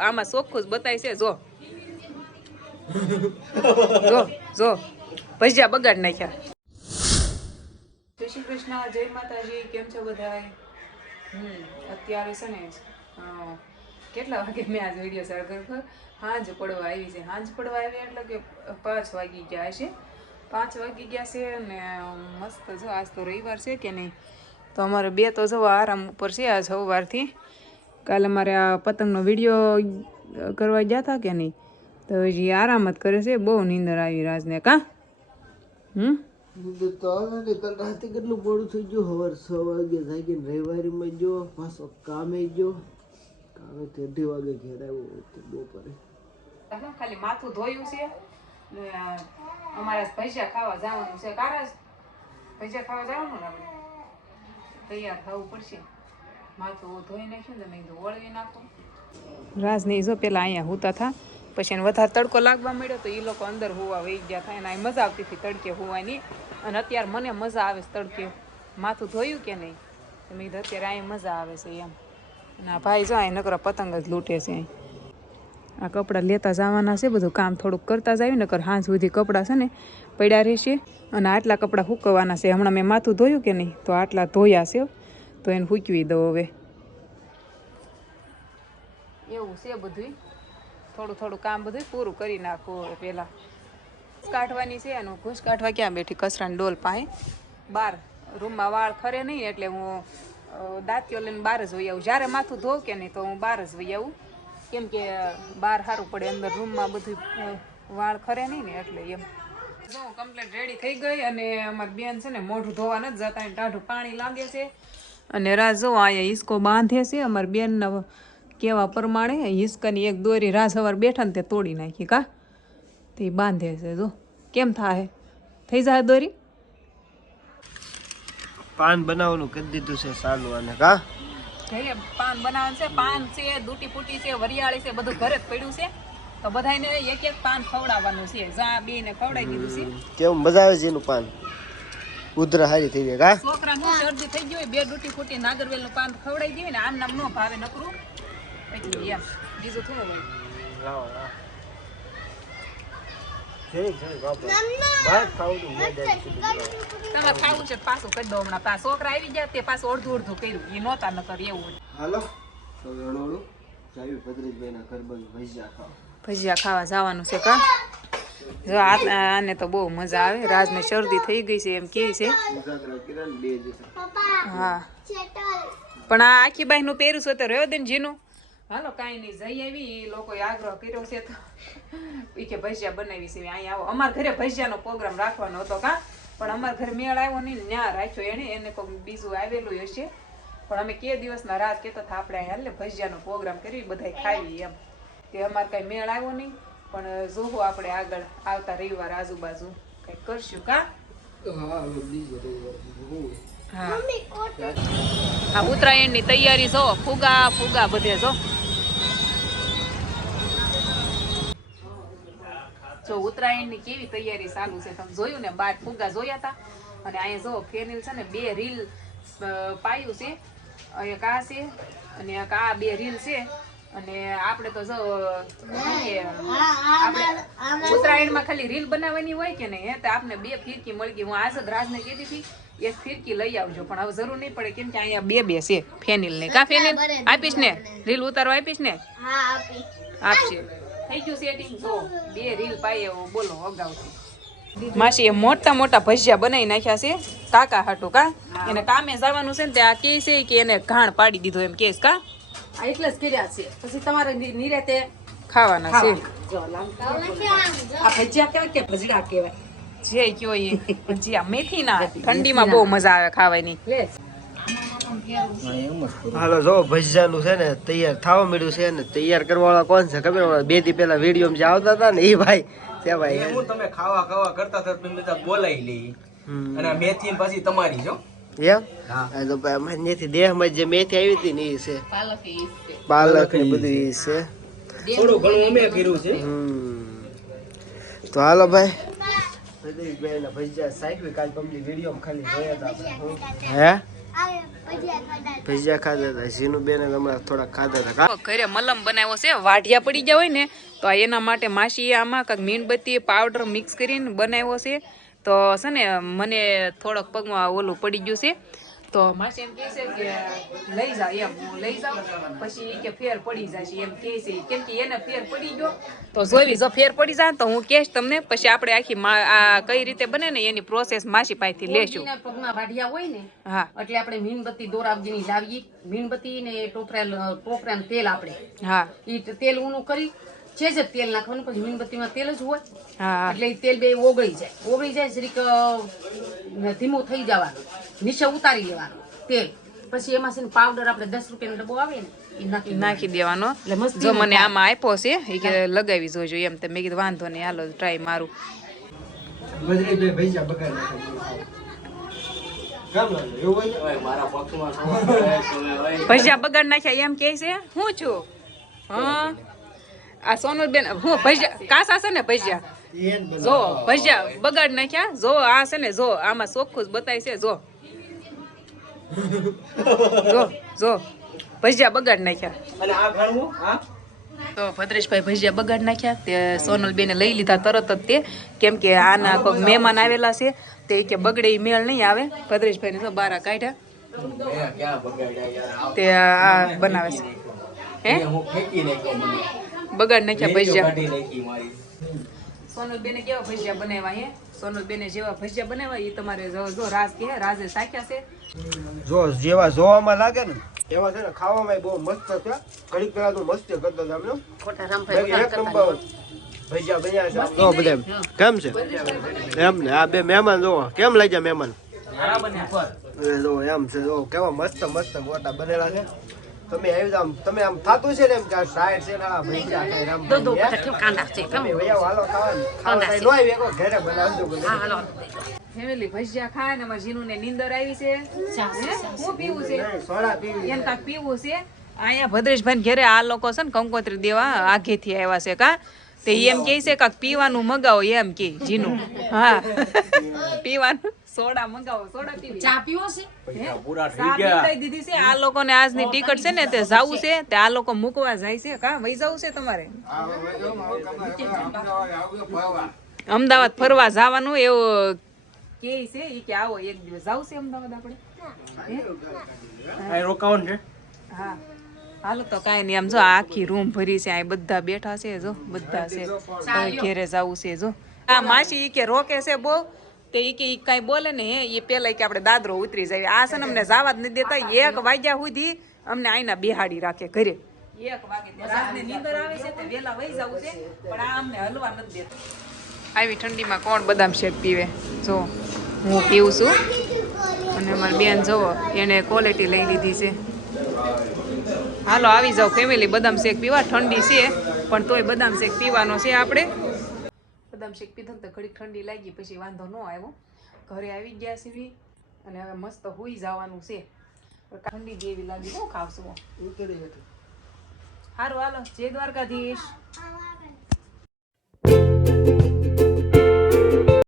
આમાં ચોખ્ખું જ બતાય છે જો જો જો ભજીયા બગાડ નાખ્યા. જય શ્રી કૃષ્ણ, જય માતાજી. કેમ છો બધાય? અત્યારે છે ને કેટલા વાગે મેં આજ વિડીયો શેર કર્યો? હાંજ પડવા આવી છે. હાંજ પડવા આવી એટલે કે 5 વાગી ગયા છે. 5 વાગી ગયા છે ને મસ્ત જો આજ તો રવિવાર છે કે નહીં, તો અમારે બે તો જો આરામ ઉપર છે આજ સવારથી. કાલે અમારે આ પતંગનો વિડીયો કરવા ગયા હતા કે નહીં, તો હજી આરામ જ કરે છે. બહુ નીંદર આવી રાજને. કા તો આવે કાલ રાતે કેટલું મોડું થઈ ગયું. સવાર 6 વાગે જાગીને રવિવારીમાં જો પાછો કામે જો કામે 3 વાગે ઘેર આવ્યો બપોરે. ખાલી માથું ધોયું છે ને અમારે ભજીયા ખાવા જવાનું છે. કારાજ ભજીયા ખાવા જવાનું ને આપણે તૈયાર થવું પડશે. માથું ધોઈ નાખ્યું ને મેં કીધું વળવી નાખું. રાજને જો પેલા અહીંયા હોતા હતા, પછી એને વધારે તડકો લાગવા મળ્યો તો એ લોકો અંદર હોવા વહી ગયા હતા. એને મજા આવતી હતી તડકે હોવાની, અને અત્યારે મને મજા આવે છે તડકે. માથું ધોયું કે નહીં તો મેં કીધું અત્યારે અહીંયા મજા આવે છે એમ. અને આ ભાઈ જો અહીં નકરા પતંગ જ લૂંટે છે. અહીં આ કપડાં લેતા જવાના છે, બધું કામ થોડુંક કરતા જાય નકર હાંજ સુધી કપડાં છે ને પડ્યા રહેશે. અને આટલા કપડાં સૂકવવાના છે. હમણાં મેં માથું ધોયું કે નહીં તો આટલા ધોયા છે, તો એને સૂકવી દઉં હવે. એવું છે બધું. થોડું થોડું કામ બધું પૂરું કરી નાખવું હવે. પહેલાં કાઢવાની છે એનું ઘૂસ કાઢવા ક્યાં બેઠી કચરાની ડોલ પાસે બહાર. રૂમમાં વાળ ખરે નહીં એટલે હું દાંતીઓ લઈને બહાર જ વહી આવું. જ્યારે માથું ધોઉં કે નહીં તો હું બહાર જ વહી આવું, કેમ કે બહાર સારું પડે. અંદર રૂમમાં બધું વાળ ખરે નહીં ને એટલે એમ. જો હું કમ્પ્લીટ રેડી થઈ ગઈ અને અમારી બેન છે ને મોઢું ધોવા નથી જતા, એને ટાઢું પાણી લાગે છે. અને રાહ જો અહીંયા હિસકો બાંધે છે અમારી બેનના કેવા પ્રમાણે. હિસકાની એક દોરી રાહ સવાર બેઠા ને તે તોડી નાખી. કા તે બાંધે છે. જો કેમ થાય, થઈ જાય દોરી. પાન બનાવવાનું કરી દીધું છે ચાલુ. અને કા ઘરે પાન બનાવવાનું છે. પાન છે, દૂટી ફૂટી છે, વરિયાળી છે, બધું ઘરે જ પડ્યું છે. તો બધાને એક એક પાન ખવડાવવાનું છે. જા બેને ખવડાવી દીધું છે. કેવું મજા આવે છે એનું પાન? ઉધરા હારી થઈ જાય. કા છોકરાને શરદી થઈ ગઈ હોય, 2 દૂટી ફૂટી નાગરવેલનું પાન ખવડાવી દઈએ ને આમ નામ ન ભાવે નકરું એટલે એમ. બીજું થોડું હોય. તમારે ખાવું છે પાછું કરી દો હમણાં. પા છોકરા આવી ગયા તે પાછું અડધું અડધું કર્યું. એ નહોતા ન કરે એવું. હાલો ભદ્રેશભાઈના ઘર બાજુ ભજીયા ખાવા જવાનું છે. કા જો આને તો બહુ મજા આવે. રાજને શરદી થઈ ગઈ છે એમ કે છે. હા પણ આ આખી બાઈ નું પહેર્યું છે તો રહ્યો દે ને જીનું. હાલો કાંઈ નહીં જઈ આવી. એ લોકોએ આગ્રહ કર્યો છે તો એ કે ભજીયા બનાવી છે અહીંયા આવો. અમારા ઘરે ભજીયાનો પ્રોગ્રામ રાખવાનો હતો. કા પણ અમારા ઘરે મેળ આવ્યો નહીં ને ત્યાં રાખ્યો એને કોઈ બીજું આવેલું હશે. પણ અમે કે દિવસના રાત કહેતા હતા આપણે હાલ ને ભજીયાનો પ્રોગ્રામ કરી બધા ખાવી એમ. તે અમારે કાંઈ મેળ આવ્યો નહીં, પણ જોવો આપણે આગળ આવતા રવિવાર આજુબાજુ કંઈક કરશું. કા હા આ ઉત્તરાયણની તૈયારી જો ફુગા ફુગા બધે જો. જો ઉત્તરાયણની કેવી તૈયારી ચાલુ છે તમે જોયું ને. 12 ફુગા જોયા હતા. અને અહીંયા જો ફેનિલ છે ને 2 રીલ પાયું છે. એક આ છે અને એક આ 2 રીલ છે. અને આપણે તો જો આપણે ઉત્તરાયણમાં ખાલી રીલ બનાવવાની હોય કે નહીં, તો આપણે 2 ફિરકી મળી ગઈ. હું આજ જ રાજને કીધી હતી એક ફિરકી લઈ આવજો, પણ હવે જરૂર નહીં પડે કેમ કે અહીંયા 2 છે ફેનિલ ને. કા ફેનિલ આપીશ ને? રીલ ઉતારવા આપીશ ને? આપશે. થઈ ગયું સેટિંગ. જો 2 રીલ પાઈ બોલો અગાઉથી. માસી એ મોટા મોટા ભજીયા બનાવી નાખ્યા છે કાકા હાટુ. કા એને કામે જવાનું છે ને ત્યાં કે છે કે એને ઘાણ પાડી દીધો એમ કેસ. કા એટલે જ કર્યા છે. પછી તમારે નિરાતે ખાવાના છે. આ ભજીયા કહેવાય કે ભજડા કહેવાય? જે કયો એ ભજીયા મેથીના. ઠંડીમાં બહુ મજા આવે ખાવાની. હાલો જો ભજીયાનું છે ને તૈયાર થવા મળ્યું છે. ને તૈયાર કરવા વાળા કોણ છે ખબર? 2 દી પહેલા વિડીયો જે આવતા હતા ને એ ભાઈ છે. ભાઈ હું તમે ખાવા ખાવા કરતા હતા બધા બોલાવી લઈ. અને મેથી પછી તમારી જો એમ. હા તો મેથી દેહમાં જે મેથી આવી હતી ને એ છે. પાલક ને બધું એ છે. થોડું ઘણું અમે કર્યું છે. તો હાલો ભાઈ ભજીયા સાઈકલ કાલ તમને વિડીયો ખાલી જોયા હતા આપણે. હે ભજીયા ખાધા હતા. ઝીનું બેન હમણાં થોડા ખાધા હતા. ઘરે મલમ બનાવ્યો છે, વાઢિયા પડી ગયા હોય ને તો એના માટે માસી આમાં કાંઈક મીણબત્તી પાવડર મિક્સ કરીને બનાવ્યો છે. તો છે ને મને થોડોક પગમાં ઓલું પડી ગયું છે તો માસી એમ કહે છે કે લઈ જા એમ, હું લઈ જાઉં પછી કે ફેર પડી જશે એમ કહે છે. કેમ કે એને ફેર પડી ગયો તો જોઈ જો ફેર પડી જાય તો હું કહેશ તમને, પછી આપણે આખી આ કઈ રીતે બને ને એની પ્રોસેસ માસી પાસેથી લેશું. પગમાં વાઢિયા હોય ને હા એટલે આપણે મીણબત્તી દોરાવજીની લાવીએ. મીણબત્તી ને ટોપરાનું તેલ આપણે હા ઈ તેલ ઊનું કરી છે જ તેલ નાખવાનું, પછી મીણબત્તીમાં તેલ જ હોય હા એટલે ઈ તેલ બે ઓગળી જાય જરીક ધીમું થઈ જવાનું, નીચે ઉતારી લેવાનું તેલ. પછી એમાં છે ને પાવડર આપણે 10 રૂપિયાનો ડબ્બો આવે ને એ નાખી દેવાનો. એટલે મસ્ત જો મને આમાં આપ્યો છે એ કે લગાવી જોજો એમ, તો મેં કીધું વાંધો નહીં હાલો ટ્રાય મારું. ભજીયા બગાડ ભજીયા બગાડ નાખ્યા એમ કે છે હું છું. હા આ સોનલબેન હું ભજીયા કાસા છે ને ભજીયા જો ભજીયા બગાડ નાખ્યા. જો આ છે ને જો આમાં ચોખ્ખું જ બતાય છે. જો જો જો ભજીયા બગાડ નાખ્યા. અને આ ઘણવું હા તો ભદ્રેશભાઈ ભજીયા બગાડ નાખ્યા તે સોનલબેને લઈ લીધા તરત જ તે, કેમ કે આના કોઈ મહેમાન આવેલા છે તે કે બગડે ઈ મેળ નહીં આવે. ભદ્રેશભાઈને તો બારા કાઢ્યા મેં ક્યાં બગાડ્યા યાર, તે આ બનાવે છે. હે હું ફેંકી નાખ્યો મને બગાડ નાખ્યા ભજીયા. કાઢી નાખી મારી. સોનલબેને કેવા ભજીયા બનાવ્યા હે? સોનલબેને જેવા ભજીયા બનાવ્યા એ તમારે જો રાજ કે રાજે સાખ્યા છે. જો જેવા જોવામાં લાગે ને એવા છે ને ખાવામાં બહુ મસ્ત છે. ઘડીક પેલા તો મસ્ત કરતા હતા અમને. ખોટા બાકી રામભાઈ એક નંબર ભજીયા બન્યા છે. જો બધા કેમ છે એમ ને આ બે મહેમાન જો કેમ લાગ્યા મહેમાન? મારા બન્યા જો એમ છે જો કેવા મસ્ત મસ્ત ગોટા બનેલા છે. તમે આવી જાવ તમે આમ થાતું છે ને એમ કે આ સાઈડ છે ને આ ભજીયા ખાઈ રામ દો કેમ કાંદા છે કેમ હાલો ખાવા નો આવી એક ઘરે બનાવજો બધું. હા હાલો ફેમિલી ભજીયા ખાય ને અમારા જીનુને નીંદર આવી છે. હે? હું પીવું છે સોડા પીવી એને કાંઈક પીવું છે. અહીંયા ભદ્રેશભાઈ ઘરે આ લોકો છે ને કંકોત્રી દેવા આગેથી આવ્યા છે કા, તે એમ કહે છે કાંક પીવાનું મગાવો એમ કે જીનું. હા પીવાનું સોડા મગાવો, સોડા પીવી. ચા પીવો છે પૈસા પૂરા થઈ ચા ગયા. પીવડાવી દીધી છે. આ લોકોને આજની ટિકિટ છે ને તે જાવું છે, તે આ લોકો મૂકવા જાય છે કા વહી જવું છે તમારે અમદાવાદ ફરવા જવાનું એવું કે છે ઈ કે આવો એક દિવસ જાવું છે અમદાવાદ આપણે. આ રોકાવાનું છે. હા હાલો તો કાંઈ નહીં. આમ જો આખી રૂમ ભરી છે, આ બધા બેઠા છે. જો બધા છે, હવે ઘેરે જવું છે. જો આ માસી ઈ કે રોકે છે બહુ, તે ઈ કે ઈ કાંઈ બોલે ને હે એ પેલા કે આપણે દાદરો ઉતરી જાય. આ છે ને અમને જવા જ નથી દેતા. 1 વાગ્યા સુધી અમને આઈના બેહાડી રાખે ઘરે. 1 વાગે રાતને નીંદર આવે છે તે વેલા વહી જવું છે, પણ આ અમને હલવા નથી દેતા. આવી ઠંડીમાં કોણ બદામ શેક પીવે? જો હું પીવું છું અને અમારી બેન જોવો એને ક્વોલિટી લઈ લીધી છે. હાલો આવી જાઓ ફેમિલી બદામ શેક પીવા. ઠંડી છે પણ તોય બદામ શેક પીવાનો છે આપણે. બદામ શેક પીધો તો ઘડીક ઠંડી લાગી પછી વાંધો ન આવ્યો. ઘરે આવી ગયા સીવી અને હવે મસ્ત હુઈ જવાનું છે. ઠંડી જેવી લાગી શું ખાવશું? સારું હાલો, જય દ્વારકાધીશ.